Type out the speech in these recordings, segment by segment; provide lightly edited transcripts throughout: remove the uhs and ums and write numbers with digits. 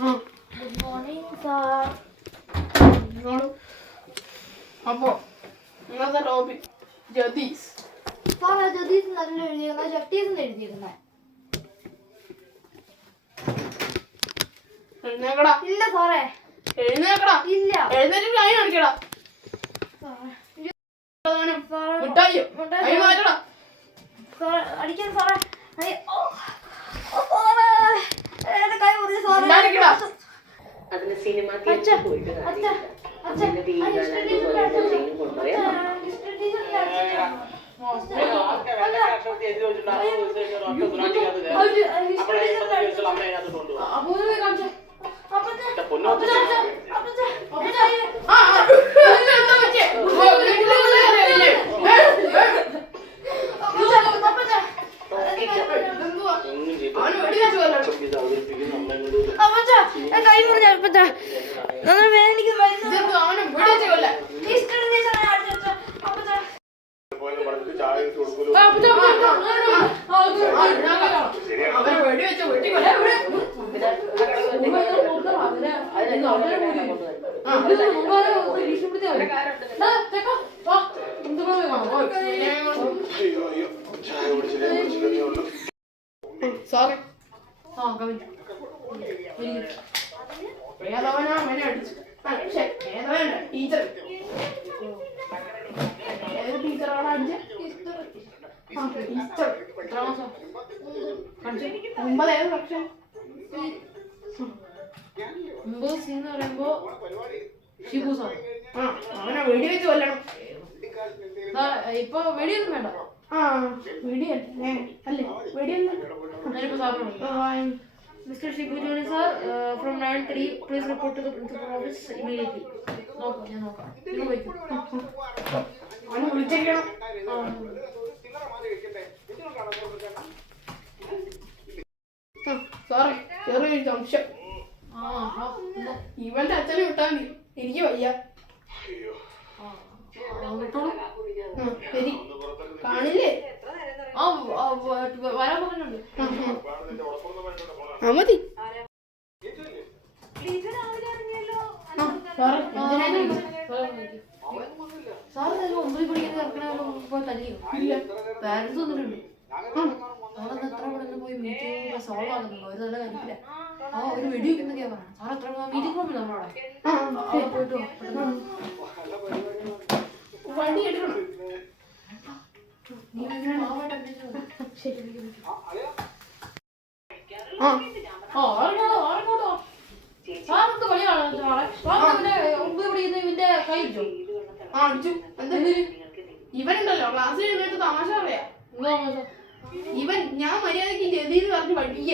Good morning sir. അപ്പോ ഇന്നത്തെ topic Jadees. സാറേ ജദീസ് നല്ല എഴുതിയിരുന്ന ജട്ടീസ് എഴുതിയിരുന്നേ. എഴുന്നേക്കടാ. ഇല്ല സാറേ. എഴുന്നേക്കടാ. ഇല്ല. എഴുന്നേറ്റ് ലൈൻ അടിക്കടാ. മിഠായി മാറ്റടാ. അടിക്കാൻ സാറേ. കൈ മുറിഞ്ഞു സാറേ. അതിന് സിനിമ തിയേറ്ററിൽ പോയിട്ട് അതിന്റെ കൈ മുറിഞ്ഞ സോറി. ഏതവനാ അവനെ അടിച്ചു. ഏതവനാ ടീച്ചർ. ഏത് ടീച്ചറാണ് അടിച്ചത്? ടീച്ചർ. എത്ര മാസം? 9 ഏത് പക്ഷം? 9 സി എന്ന് പറയുമ്പോ ഷിബു സാർ. അവനെ വെടിവെച്ച് കൊല്ലണം. ഇപ്പൊ വെടിയൊന്നും വേണ്ട. വെടിയല്ലേ അല്ലേ? വെടിയൊന്നും ഞാനിപ്പോ സാറിനോട് Mr. Shibu Joni sir, from 9-3, please report to the principal office immediately. ഞാൻ നോക്കാം. നിങ്ങൾ വയ്ക്കും. അവനെ വിളിച്ചേക്കണം. സോറി, ചെറിയൊരു സംശയം. ഇവന്റെ അച്ഛനെ വിട്ടാൽ മതി, എനിക്ക് വയ്യ. ശരി, കാണില്ലേ? വരാൻ പറഞ്ഞിട്ടുണ്ട്. മതി. സാറ് 9 പഠിക്കുന്ന ഇറക്കണ തന്നെയോ? ഇല്ല, പാരന്റ്സ് വന്നിട്ടുണ്ട്. സാറെന്താ എത്ര ഇവിടെ പോയി മീറ്റിംഗ് സോൾവ് ആകുന്നുണ്ടോ? ഒരു നല്ല കാര്യമില്ല. ഒരു വെടി വെക്കുന്നൊക്കെയാ പറയാം. സാർ എത്ര മീറ്റിംഗ് റൂമിൽ നമ്മളവിടെ പോയിട്ട് വണ്ടി എടുക്കണം. ഇവനുണ്ടല്ലോ ക്ലാസ്സിൽ ഇരുന്നിട്ട് തമാശ പറയാ. ഇവൻ ഞാൻ മര്യാദക്ക് ജദീന്ന് പറഞ്ഞ് പഠിക്കുക.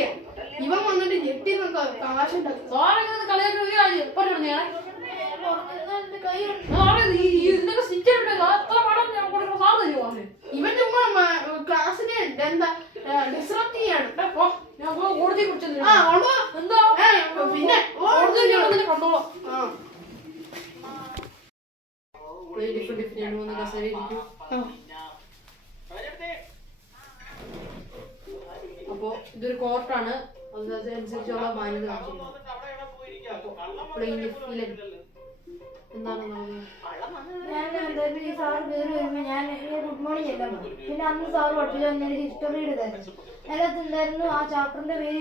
ഇവൻ വന്നിട്ട് ജെട്ടി തമാശ ഉണ്ടാക്കും. ഇവൻ ചുമ്മാ ക്ലാസ്സിനെ എന്താ ഡിസ്റപ്റ്റ് ചെയ്യാണ്. അപ്പോ ഇതൊരു കോർട്ടാണ്. അതനുസരിച്ചുള്ള മാന്യത എന്താണ് ഈ സാറ് കയറി വരുമ്പോ ഞാൻ ഗുഡ് മോർണിംഗ് എല്ലാം പറഞ്ഞു. പിന്നെ അന്ന് സാറ് പഠിപ്പിച്ചു തന്നൊരു ഹിസ്റ്ററിയുടെ ഇതായിരുന്നു. അതിനകത്ത് എന്തായിരുന്നു ആ ചാപ്റ്ററിന്റെ പേര്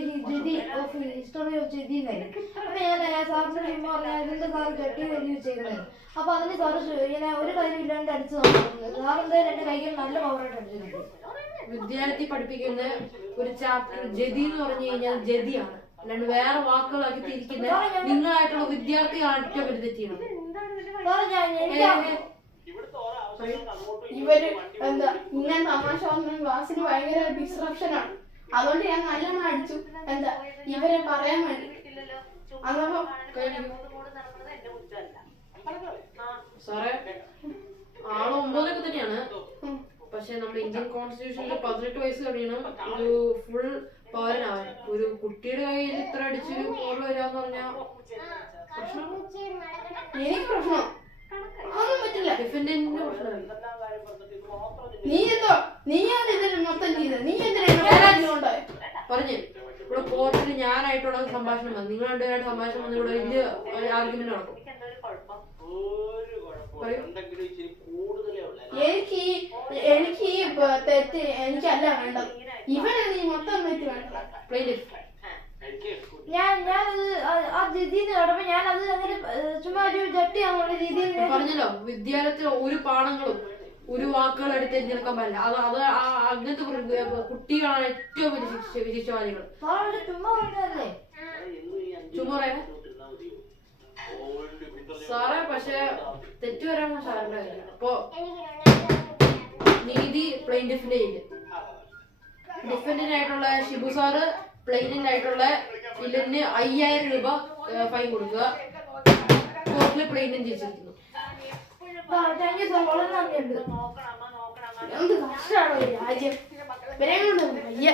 ഹിസ്റ്ററി ഓഫ് ജദി എന്നായിരുന്നു. അപ്പൊ ഞാൻ സാറിന്റെ സിനിമ പറഞ്ഞാൽ ഇതിന്റെ സാറ് ചട്ടി വലിയ വെച്ചേക്കുന്നത്. അപ്പൊ അതിന് സാറ് ഇങ്ങനെ ഒരു കയ്യിൽ ഇല്ലാണ്ട് അടിച്ചു നോക്കുന്നത്. സാർ എന്തായാലും എന്റെ കൈകൾ നല്ല പവറായിട്ട് അടിച്ചിട്ടുണ്ട്. വിദ്യാർത്ഥി പഠിപ്പിക്കുന്ന ഒരു ചാപ്റ്റർ ജദി എന്ന് പറഞ്ഞു കഴിഞ്ഞാൽ ജദിയാണ്, അല്ലാണ്ട് വേറെ വാക്കുകളാക്കി തിരിക്കുന്ന നിങ്ങളായിട്ടുള്ള വിദ്യാർത്ഥികളായിട്ട് തെറ്റിയാണ്. ഇവര് എന്താ ഇങ്ങനെ തമാശ പറഞ്ഞ ക്ലാസ്സിന് ഭയങ്കര ഡിസ്ട്രപ്ഷൻ ആണ്. അതുകൊണ്ട് ഞാൻ നല്ലോണം അടിച്ചു. എന്താ ഇവരെ പറയാൻ വേണ്ടി. അതപ്പോ സാറേ ആള് 9 തന്നെയാണ്. പക്ഷെ നമ്മുടെ ഇന്ത്യൻ കോൺസ്റ്റിറ്റ്യൂഷനിൽ 18 വയസ്സ് കഴിയണം ഒരു ഫുൾ പൗരനാവാൻ. ഒരു കുട്ടിയുടെ കയ്യിൽ ഇത്ര അടിച്ചൊരു ഓർമ്മ വരാന്ന് പറഞ്ഞാ എനിക്ക് പ്രശ്നം അതൊന്നും പറ്റില്ല. ഡിഫൻഡന്റിന്റെ പ്രശ്നമല്ല. നീ എന്തോ നീയാണ് ഇതിൽ മൊത്തം ചെയ്തത്. നീ എന്തിനാണ് പറഞ്ഞു ഇവിടെ കോർട്ടിൽ ഞാനായിട്ടുള്ള സംഭാഷണം വന്നു, നിങ്ങൾ രണ്ടുപേരായിട്ട് സംഭാഷണം വന്ന് ഇവിടെ വലിയ ആർഗ്യുമെന്റ് നടക്കും. എനിക്ക് ഈ തെറ്റ് എനിക്കല്ല വേണ്ടത്, ഇവനാണ് ഈ മൊത്തം തെറ്റ് വേണ്ടത്. പ്ലേറ്റിഫ് ഞാനത് ആ ജിതിന്ന് കേട്ടപ്പോ ഞാനത് അങ്ങനെ ചുമ്മാ ഒരു ജട്ടിയാന്നുള്ള രീതിയിൽ പറഞ്ഞല്ലോ, വിദ്യാലയത്തിൽ ഒരു പാഠങ്ങളും ഒരു വാക്കുകൾ എടുത്ത് തിരഞ്ഞെടുക്കാൻ പാടില്ല. അത് അങ്ങനത്തെ കുട്ടികളാണ് ഏറ്റവും വലിയ ശിക്ഷവാദികൾ. ചുമ്മാ പറഞ്ഞതല്ലേ. ചുമ്മാ പറയാ സാറേ, പക്ഷെ തെറ്റ് വരാൻ സാറിന്റെ കാര്യം. അപ്പൊ നീതി പ്ലെയിൻറ്റിഫിന്റെ കയ്യില്, ഡിഫൻഡിനായിട്ടുള്ള ഷിബു സാറ് പ്ലെയിനിനായിട്ടുള്ള ഇല്ലന് 5000 രൂപ ഫൈൻ കൊടുക്കുക. കോർട്ടില് പ്ലെയിനും ജയിച്ചിരിക്കുന്നു. താങ്ക് യു സാർ, വളരെ നന്ദിയുണ്ട്. എന്ത് കഷ്ടമാണോ ഈ രാജ്യം. ഇവരെ കൊണ്ട് വയ്യ.